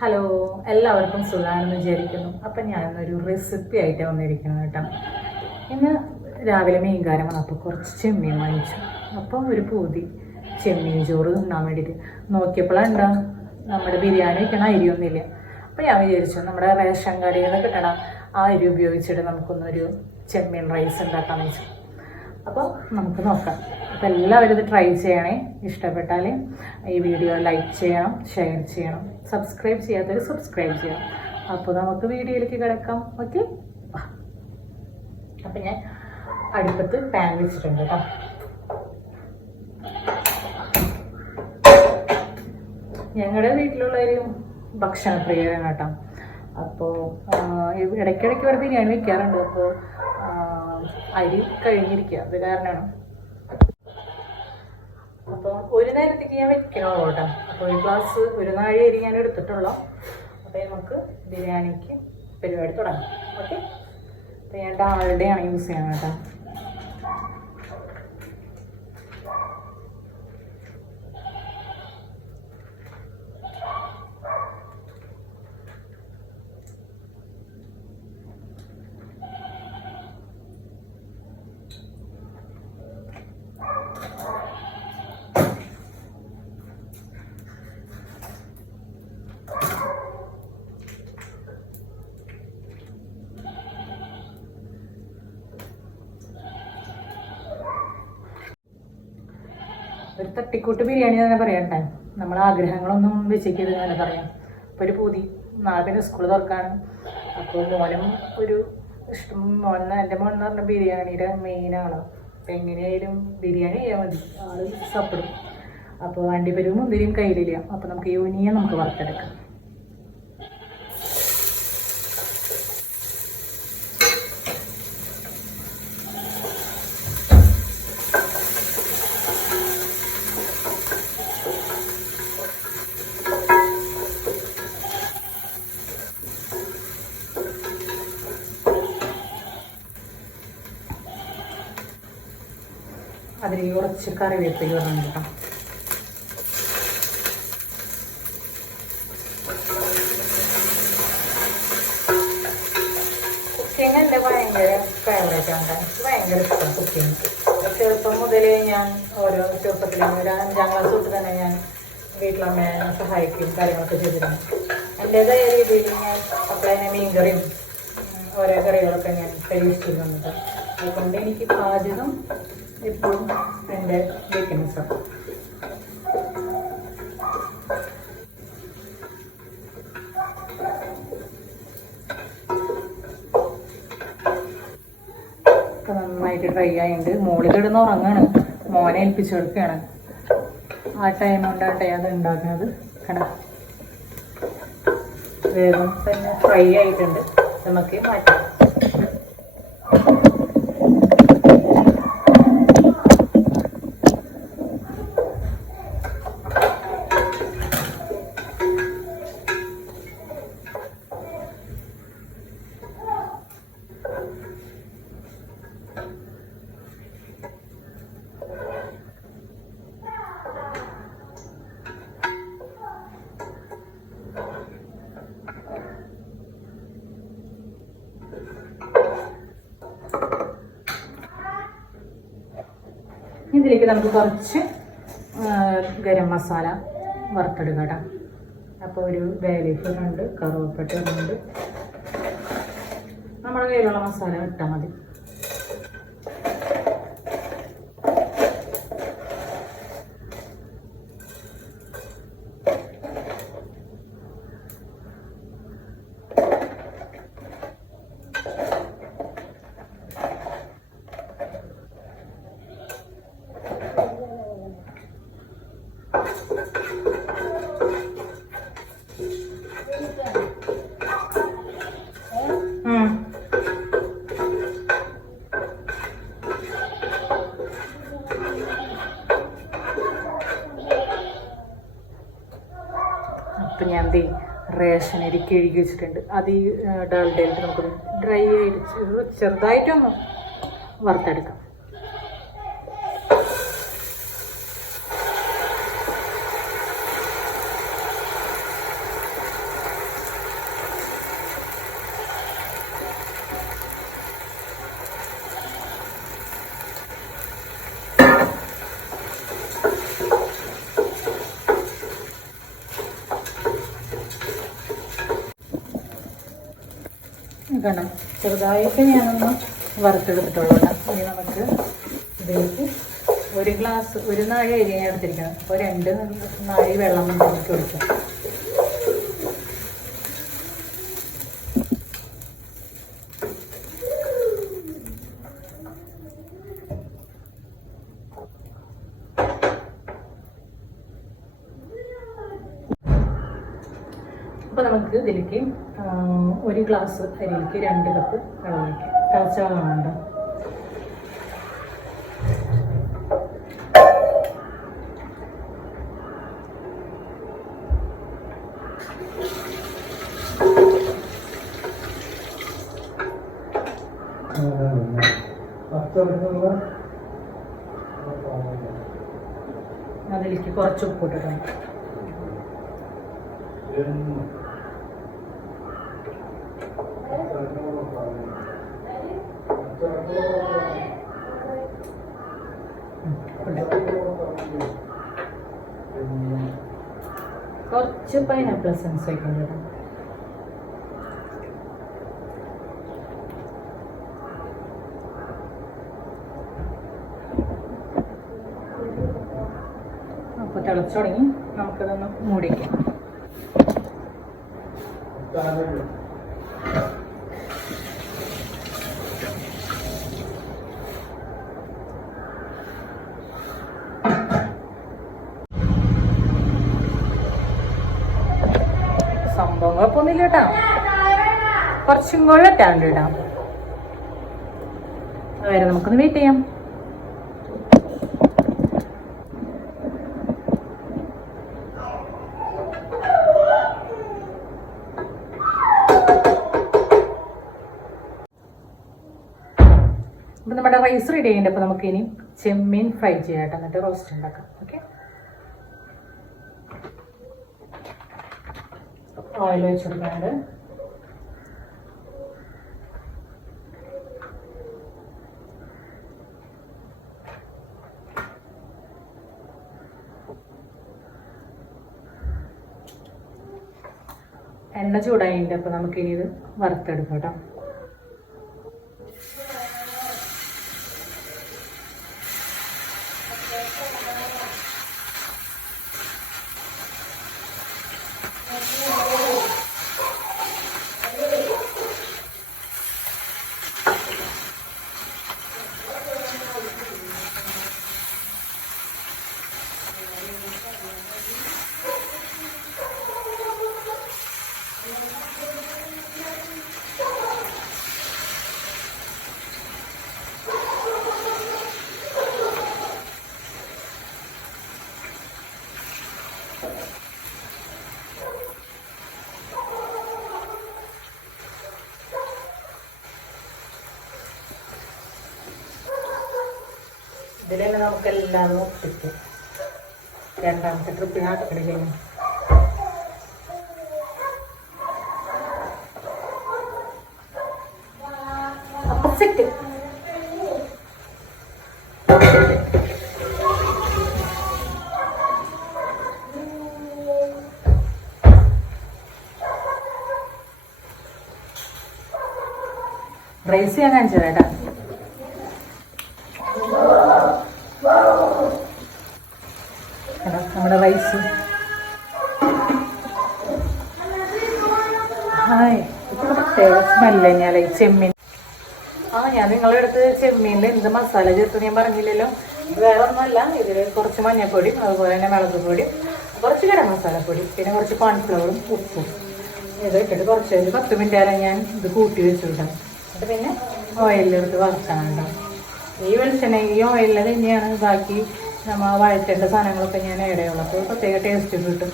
Hello എല്ലാവർക്കും സുഖമാണെന്ന് വിചാരിക്കുന്നു. അപ്പം ഞാനൊരു റെസിപ്പി ആയിട്ട് വന്നിരിക്കുന്നത് കേട്ടോ. ഇന്ന് രാവിലെ മീൻ കാരമാണ് അപ്പോൾ കുറച്ച് ചെമ്മീൻ വാങ്ങിച്ചു. അപ്പോൾ ഒരു പൂതി ചെമ്മീൻ ചോറ് തിന്നാൻ വേണ്ടിയിട്ട്. നോക്കിയപ്പോഴാണ്ടാ നമ്മുടെ ബിരിയാണി വയ്ക്കണ അരിയൊന്നുമില്ല അപ്പോൾ ഞാൻ വിചാരിച്ചു നമ്മുടെ റേഷൻ കടയിൽ കിട്ടണ ആ അരി ഉപയോഗിച്ചിട്ട് നമുക്കൊന്നൊരു ചെമ്മീൻ റൈസ് ഉണ്ടാക്കാമെന്ന് വെച്ചു. അപ്പോൾ നമുക്ക് നോക്കാം. അപ്പോൾ എല്ലാവരും ഇത് ട്രൈ ചെയ്യണേ. ഇഷ്ടപ്പെട്ടാൽ ഈ വീഡിയോ ലൈക്ക് ചെയ്യണം ഷെയർ ചെയ്യണം. സബ്സ്ക്രൈബ് ചെയ്യാത്തവർ സബ്സ്ക്രൈബ് ചെയ്യാം അപ്പോൾ നമുക്ക് വീഡിയോയിലേക്ക് കിടക്കാം. ഓക്കെ അപ്പം ഞാൻ അടുപ്പത്ത് പാൻ വെച്ചിട്ടുണ്ട് കേട്ടോ ഞങ്ങളുടെ വീട്ടിലുള്ളവരും ഭക്ഷണപ്രിയരാണ് കേട്ടോ. അപ്പോൾ ഇടയ്ക്കിടയ്ക്ക് ഇവിടെ ബിരിയാണി വെക്കാറുണ്ട് അപ്പോൾ അരി കഴിഞ്ഞിരിക്കുക. അത് കാരണമാണ്. അപ്പോൾ ഒരു നേരത്തേക്ക് ഞാൻ വെക്കണുള്ളൂ കേട്ടോ. അപ്പോൾ ഒരു ഗ്ലാസ് ഒരു നാഴി അരി ഞാൻ എടുത്തിട്ടുള്ളൂ. അപ്പോൾ നമുക്ക് ബിരിയാണിക്ക് പരിപാടി തുടങ്ങാം. ഓക്കെ അപ്പോൾ ഞാൻ ഡാളുടെയാണ് യൂസ് ചെയ്യണം കേട്ടോ. തട്ടിക്കൂട്ട് ബിരിയാണി തന്നെ പറയണ്ടേ? നമ്മളെ ആഗ്രഹങ്ങളൊന്നും വെച്ചേക്കരുത് തന്നെ പറയാം. അപ്പോൾ ഒരു പൂതി. നാളെ പിന്നെ സ്കൂൾ തുറക്കാണ് അപ്പോൾ മോനും ഒരു ഇഷ്ടം മോൻ എന്റെ മോൻ എന്ന് പറഞ്ഞ ബിരിയാണിയുടെ മെയിനാണ് അപ്പം എങ്ങനെയായാലും ബിരിയാണി ചെയ്യാൻ മതി. ആൾ സപ്പിടും അപ്പോൾ അണ്ടിപ്പരിവും മുന്തിരിയും കയ്യിലില്ല. അപ്പോൾ നമുക്ക് യൂനിയെ നമുക്ക് വറുത്തെടുക്കാം. കുറച്ച് കറിവേപ്പില ഇടണം കേട്ടോ. കുക്കിംഗ് എന്റെ ഭയങ്കര ഫേവറേറ്റ് ഭയങ്കര ഇഷ്ടം കുക്കിംഗ് ചെറുപ്പം മുതലേ ഞാൻ ഓരോ ചെറുപ്പത്തിൽ ഒരു അഞ്ചാം ക്ലാസ് തൊട്ട് തന്നെ ഞാൻ വീട്ടിലമ്മയെ സഹായിക്കും കാര്യങ്ങളൊക്കെ ചെയ്തിരുന്നു. എന്റേതായ രീതിയിൽ ഞാൻ അപ്പോഴതിനെ മീൻകറിയും ഓരോ കറികളൊക്കെ ഞാൻ പരീക്ഷിച്ചിരുന്നുണ്ട് അതുകൊണ്ട് എനിക്ക് പാചകം എപ്പോഴും എന്റെ വീക്ക്നെസ്സാണ് ഇപ്പൊ നന്നായിട്ട് ഡ്രൈ ആയിട്ടുണ്ട് മോളിൽ കിടന്ന് ഉറങ്ങാണ്. മോനെ ഏൽപ്പിച്ചു കൊടുക്കുകയാണ് ആ ടൈം കൊണ്ടാട്ടെ അത് ഉണ്ടാക്കുന്നത് കണ. വേഗം തന്നെ ഫ്രൈ ആയിട്ടുണ്ട്. നമുക്ക് മാറ്റാം. ഇതിലേക്ക് നമുക്ക് കുറച്ച് ഗരം മസാല വറുത്തെടുക്കാം കേട്ടോ. അപ്പോൾ ഒരു വേലീഫ് കറുവപ്പട്ടുണ്ട് നമ്മുടെ കയ്യിലുള്ള മസാല ഇട്ടാൽ മതി. റേഷൻ അരി കഴുകി വെച്ചിട്ടുണ്ട്. അത് ഈ ഡാൽഡയിൽ നമുക്ക് ഡ്രൈ ആയിട്ട് ചെറു- ചെറുതായിട്ടൊന്ന് വറുത്തെടുക്കാം. കണ്ടോ ചെറുതായിട്ട് ഞാനൊന്ന് വറുത്തെടുത്തിട്ടുള്ളൂ ഇനി നമുക്ക് ഇതിലേക്ക് ഒരു ഗ്ലാസ് ഒരു നാഴി അരി ഞാൻ എടുത്തിരിക്കണം. അപ്പോൾ രണ്ട് നാഴി വെള്ളം നമുക്ക് ഒഴിക്കാം. അപ്പോൾ നമുക്ക് ഇതിലേക്ക് ഒരു ഗ്ലാസ് അരിക്ക് രണ്ട് കപ്പ് വെള്ളം ഒഴിക്കാം തിളച്ച വെള്ളമുണ്ട് അതിലേക്ക് കുറച്ച് ഉപ്പ് ഇട്ടിട്ടുണ്ട്. കുറച്ച് പൈനാപ്പിൾ എസൻസ് ഒഴിക്കണം കേട്ടോ. അപ്പോൾ തിളച്ചു തുടങ്ങി. നമുക്കതൊന്ന് മൂടിക്കാം. കുഴപ്പമൊന്നുമില്ല കേട്ടോ കുറച്ചും കൂടെ ഇട്ടാണ്ട് ഇടാം അതുവരെ നമുക്കൊന്ന് വെയിറ്റ് ചെയ്യാം. അപ്പം നമ്മുടെ റൈസ് റെഡി അപ്പോൾ നമുക്ക് ഇനി ചെമ്മീൻ ഫ്രൈ ചെയ്യാം കേട്ടോ. എന്നിട്ട് റോസ്റ്റ് ഉണ്ടാക്കാം. ഓക്കെ ഓയിൽ ഒഴിച്ച് കൊടുക്കാനുണ്ട് എണ്ണ ചൂടായിട്ടുണ്ട് അപ്പോൾ നമുക്കിനി ഇത് വറുത്തെടുക്കാം കേട്ടോ ഇതിൽ തന്നെ നമുക്ക് എല്ലാതും ഒപ്പിട്ട് രണ്ടാമത്തെ ട്രിപ്പിന് ചെമ്മീൻ. ആ ഞാൻ നിങ്ങളുടെ അടുത്ത് ചെമ്മീനിൽ എന്ത് മസാല ചേർത്ത് ഞാൻ പറഞ്ഞില്ലല്ലോ. വേറെ ഒന്നുമല്ല ഇതിൽ കുറച്ച് മഞ്ഞൾപ്പൊടി അതുപോലെ തന്നെ മുളക് പൊടി കുറച്ച് ഗരം മസാലപ്പൊടി പിന്നെ കുറച്ച് കോൺഫ്ലവറും ഉപ്പും. ഇത് ഇട്ടിട്ട് കുറച്ച് ഒരു പത്ത് മിനിറ്റ് നേരം ഞാൻ ഇത് കൂട്ടി വെച്ചുവിടാം അത് പിന്നെ ഓയിലെടുത്ത് വറുക്കാനുണ്ടാവും ഈ വെളിച്ചെണ്ണ ഈ ഓയിലിൽ തന്നെയാണ് ബാക്കി നമ്മൾ വഴറ്റേണ്ട സാധനങ്ങളൊക്കെ ഞാൻ ഇടയുള്ളൂ. അപ്പോൾ പ്രത്യേക ടേസ്റ്റ് കിട്ടും.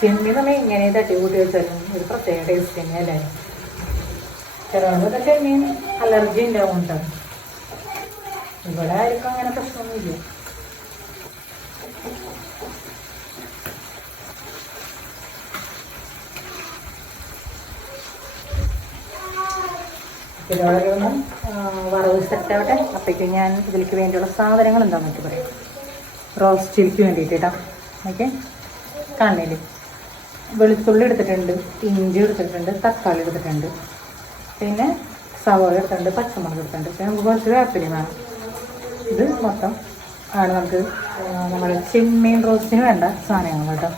ചെമ്മീൻ ഇങ്ങനെ തട്ടി കൂട്ടി വെച്ചാലും ഒരു പ്രത്യേക ടേസ്റ്റ് തന്നെയല്ലേ? ചിലവർക്ക് ചെമ്മീൻ അലർജി ഉണ്ടാവും ഇവിടെ ആർക്കും അങ്ങനെ പ്രശ്നമൊന്നുമില്ല. ആ, വറവ് സെറ്റ് ആവട്ടെ. അപ്പോഴേക്ക് ഞാൻ ഇതിലേക്ക് വേണ്ടിയുള്ള സാധനങ്ങൾ എന്താണെന്നൊക്കെ പറയാം. റോസ്റ്റിലേക്ക് വേണ്ടിയിട്ട് കേട്ടോ ഓക്കെ കണ്ണിൽ വെളുത്തുള്ളി എടുത്തിട്ടുണ്ട് ഇഞ്ചി എടുത്തിട്ടുണ്ട് തക്കാളി എടുത്തിട്ടുണ്ട് പിന്നെ സവോള എടുത്തിട്ടുണ്ട് പച്ചമുളക് എടുത്തിട്ടുണ്ട്. പിന്നെ നമുക്ക് കുറച്ച് വേപ്പിലി വേണം. ഇത് മൊത്തം ആണ് നമുക്ക് നമ്മുടെ ചെമ്മീൻ റോസ്റ്റിന് വേണ്ട സാധനങ്ങൾ കേട്ടോ.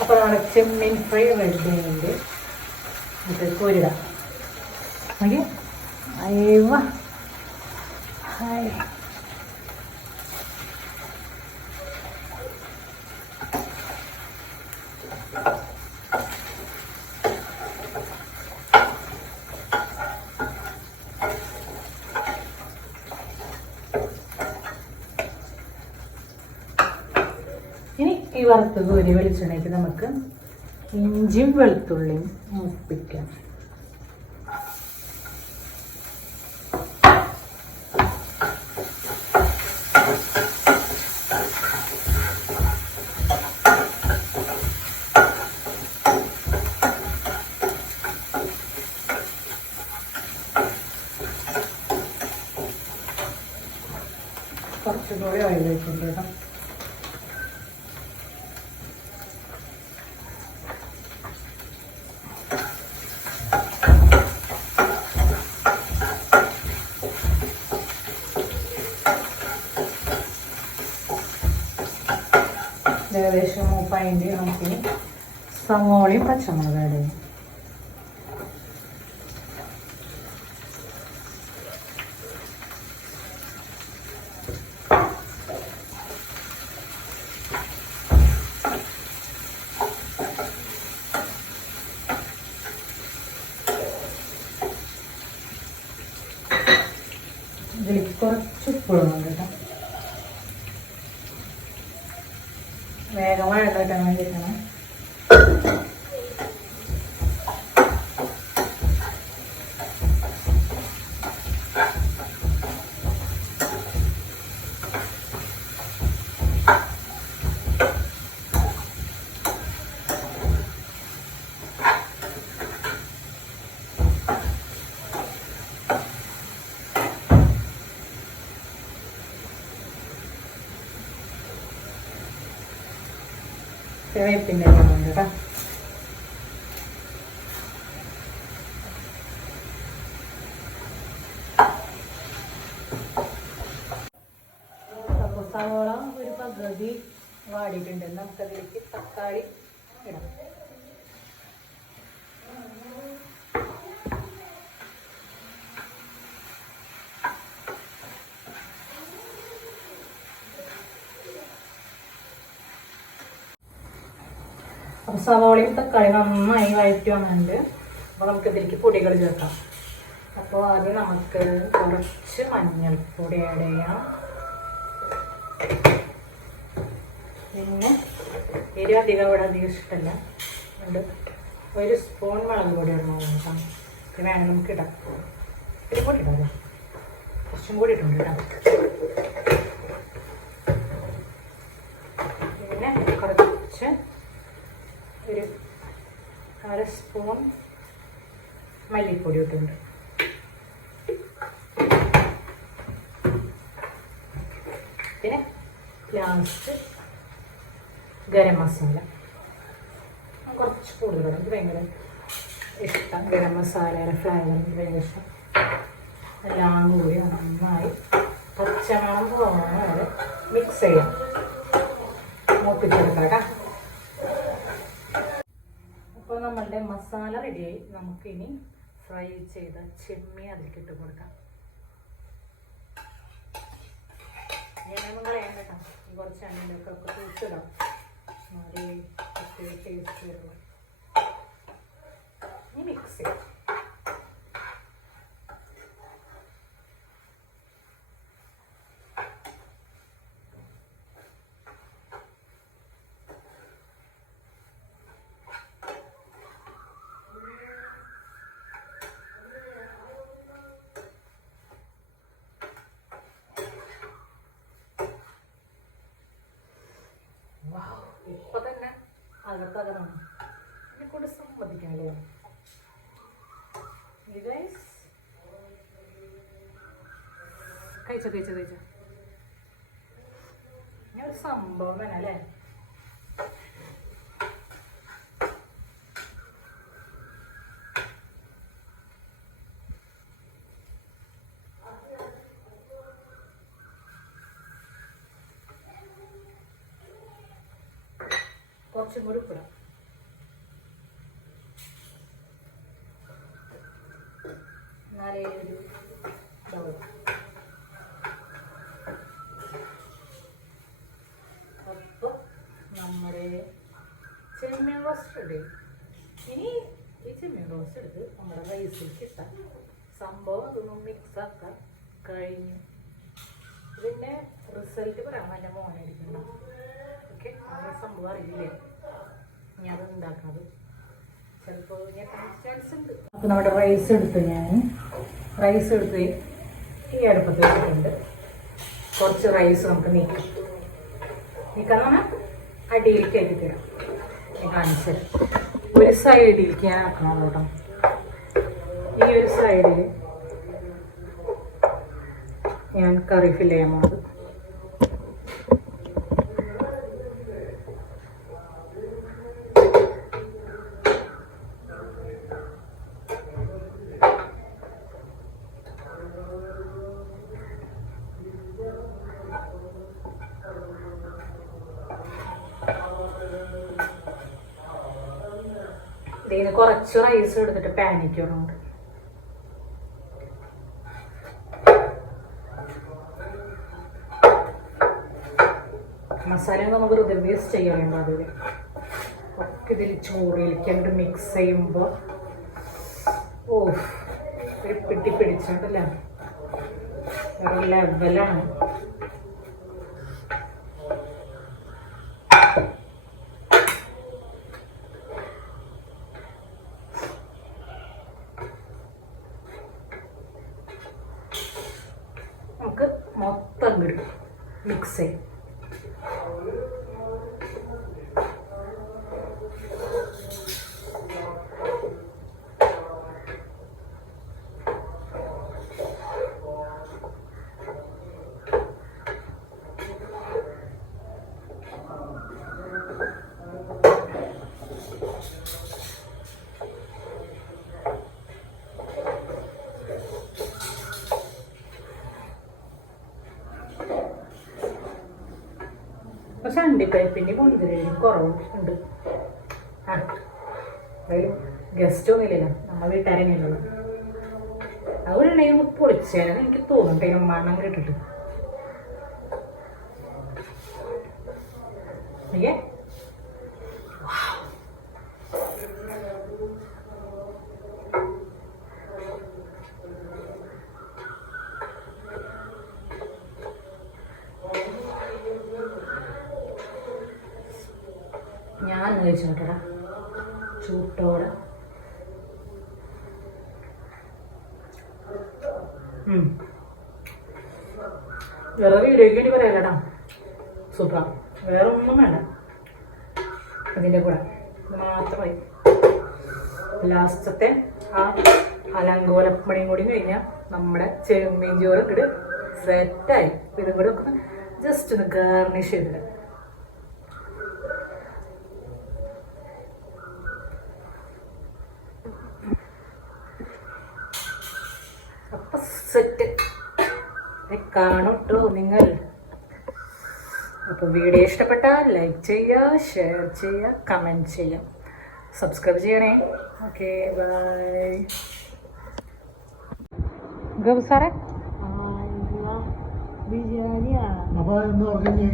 അപ്പോൾ നമ്മുടെ ചെമ്മീൻ ഫ്രൈ ചെയ്യുന്നുണ്ട് ഇത് കോരിടാം. ഓക്കെ? അയ്യോ. ഹായ് ഇനി വറുത്ത് കോരി വെളിച്ചെണ്ണയ്ക്ക് നമുക്ക് ഇഞ്ചിയും വെളുത്തുള്ളിയും മുപ്പിക്കാം കുറച്ചുകൂടി ഓയിൽ വെച്ചിട്ടുണ്ട് കേട്ടോ ഏകദേശം മൂപ്പതിന്റെ നമുക്ക് സവോളയും പച്ചമുളക് ആഡ് ചെയ്യും ഇതിലേക്ക് കുറച്ച് ഉപ്പിടുന്നുണ്ട് കേട്ടോ വേഗം വഴക്കിട്ടാൻ വേണ്ടിയിട്ടാണ് വേപ്പിന്റെ ഇടുന്നുണ്ട് കേട്ടോ. സവോള ഒരു പകുതി വാടിയിട്ടുണ്ട് നമുക്കതിലേക്ക് തക്കാളി ഇടാം സവോളയും തക്കാളി നന്നായി വഴറ്റി വന്നിട്ടുണ്ട്. അപ്പോൾ നമുക്ക് ഇതിലേക്ക് പൊടികൾ ചേർക്കാം. അപ്പോൾ ആദ്യം നമുക്ക് കുറച്ച് മഞ്ഞൾപ്പൊടി ആഡ് ചെയ്യാം. പിന്നെ എരി അധികം ഇവിടെ അധികം ഇഷ്ടമല്ല ഒരു സ്പൂൺ മുളക് പൊടി ഇടണം കേട്ടോ. വേണം നമുക്ക് ഇടാം ഒരു പൊടി ഇടാം. കുറച്ചും കൂടി ഇട്ടുണ്ട് കേട്ടോ പിന്നെ കുറച്ച് ഒരു അര സ്പൂൺ മല്ലിപ്പൊടി ഇട്ടുണ്ട് പിന്നെ ലാസ്റ്റ് ഗരം മസാല. കുറച്ച് കൂടുതലാണ് എനിക്ക് ഭയങ്കര ഇഷ്ടം. ഗരം മസാല ഫ്ലേവർ എനിക്ക് ഭയങ്കര ഇഷ്ടം. എല്ലാം കൂടി നന്നായി പച്ചമണം പോകാൻ വരെ മിക്സ് ചെയ്യാം. മൂപ്പിച്ചെടുക്കാം കേട്ടോ അപ്പോൾ നമ്മളുടെ മസാല റെഡിയായി നമുക്കിനി ഫ്രൈ ചെയ്ത ചെമ്മീൻ അതിലേക്ക് ഇട്ട് കൊടുക്കാം. ഞാനൊന്നും കളയാൻ കേട്ടോ. കുറച്ച് എണ്ണയിലൊക്കെ ഒക്കെ തൂത്തിടാം എന്നാലേ ടേസ്റ്റ് വരുള്ളൂ. ഇനി മിക്സ് ചെയ്യാം. ഇപ്പൊ തന്നെ അകത്തകറാണ് എന്നെ കൊണ്ട് സമ്മതിക്കാമല്ലോ കഴിച്ചോ കഴിച്ചോ കഴിച്ചോ. ഞാൻ ഒരു സംഭവം തന്നെ അല്ലേ കുറച്ചും കൂടി ഉപ്പിടാം എന്നാലേ ഒരു ഇതാവൂ. നമ്മുടെ ചെമ്മീൻ റോസ്റ്റ് റെഡി. ഇനി ഈ ചെമ്മീൻ റോസ്റ്റ് എടുത്ത് നമ്മുടെ റൈസിലേക്ക് ഇട്ടാം സംഭവം അതൊന്നും മിക്സ് ആക്കാം. കഴിഞ്ഞു. ഇതിന്റെ റിസൾട്ട് പറയാൻ എന്റെ മോനായിരിക്കണം ഓക്കെ അങ്ങനെ സംഭവം അറിയില്ലേ? അപ്പോൾ നമ്മുടെ റൈസ് എടുത്ത് ഞാൻ. റൈസ് എടുത്ത് ഈ അടുപ്പത്ത് വെച്ചിട്ടുണ്ട്. കുറച്ച് റൈസ് നമുക്ക് നീക്കാം. നീക്കാൻ പറഞ്ഞാൽ അടിയിലേക്ക് ആക്കി തരാം. കാണിച്ചു ഒരു സൈഡിലേക്ക് ഞാൻ ആക്കണം കേട്ടോ. ഈ ഒരു സൈഡിൽ ഞാൻ കറി ഫില്ല് ചെയ്യാൻ പോകുന്നത് ഇതിന് കുറച്ച് റൈസ് എടുത്തിട്ട് പാനിക്ക് വേണമുണ്ട് മസാല നമുക്ക് വെറുതെ ചെയ്യാറുണ്ട് അതിൽ ഒക്കെ ഇതിൽ ചോറിലേക്ക് അങ്ങോട്ട് മിക്സ് ചെയ്യുമ്പോൾ ഓ ഒരു പിട്ടി പിടിച്ചിട്ടല്ല ഒരു ലെവലാണ് നമുക്ക് മൊത്തം അങ്ങോട്ട് മിക്സ് ചെയ്യും പക്ഷെ അണ്ടിപ്പരിപ്പിന്റെ കൂടുതലും കുറവും ഉണ്ട്. ആ അതിൽ ഗസ്റ്റ് ഒന്നുമില്ലല്ലോ നമ്മൾ വീട്ടുകാരെന്നെയല്ലോ അതുകൊണ്ടുണ്ടെങ്കിൽ ഒന്ന് പൊളിച്ചേരാൻ എനിക്ക് തോന്നുന്നുണ്ട് അതിന് മണം കിട്ടിട്ട് വേറെ വീഡിയോയ്ക്ക് വേണ്ടി പറയാലടാ. സൂപ്പർ. വേറെ ഒന്നും വേണ്ട. അതിന്റെ കൂടെ. മാത്രമായി. ലാസ്റ്റത്തെ ആ അലങ്കോലപ്പണിയും കൂടി കഴിഞ്ഞാൽ നമ്മുടെ ചെമ്മീൻ ചോറ് ഇങ്ങോട്ട് സെറ്റായി ഇതും കൂടെ ജസ്റ്റ് ഒന്ന് ഗാർണിഷ് ചെയ്തിട്ട് അപ്പൊ സെറ്റ്. കാണും കേട്ടോ നിങ്ങൾ. അപ്പോൾ വീഡിയോ ഇഷ്ടപ്പെട്ടാൽ ലൈക്ക് ചെയ്യുക ഷെയർ ചെയ്യുക കമന്റ് ചെയ്യുക. സബ്സ്ക്രൈബ് ചെയ്യണേ. Okay bye. ഗൗസാറേ സാറേ? ബിരിയാണിയാണ് അപ്പോൾ എന്ന് പറഞ്ഞു?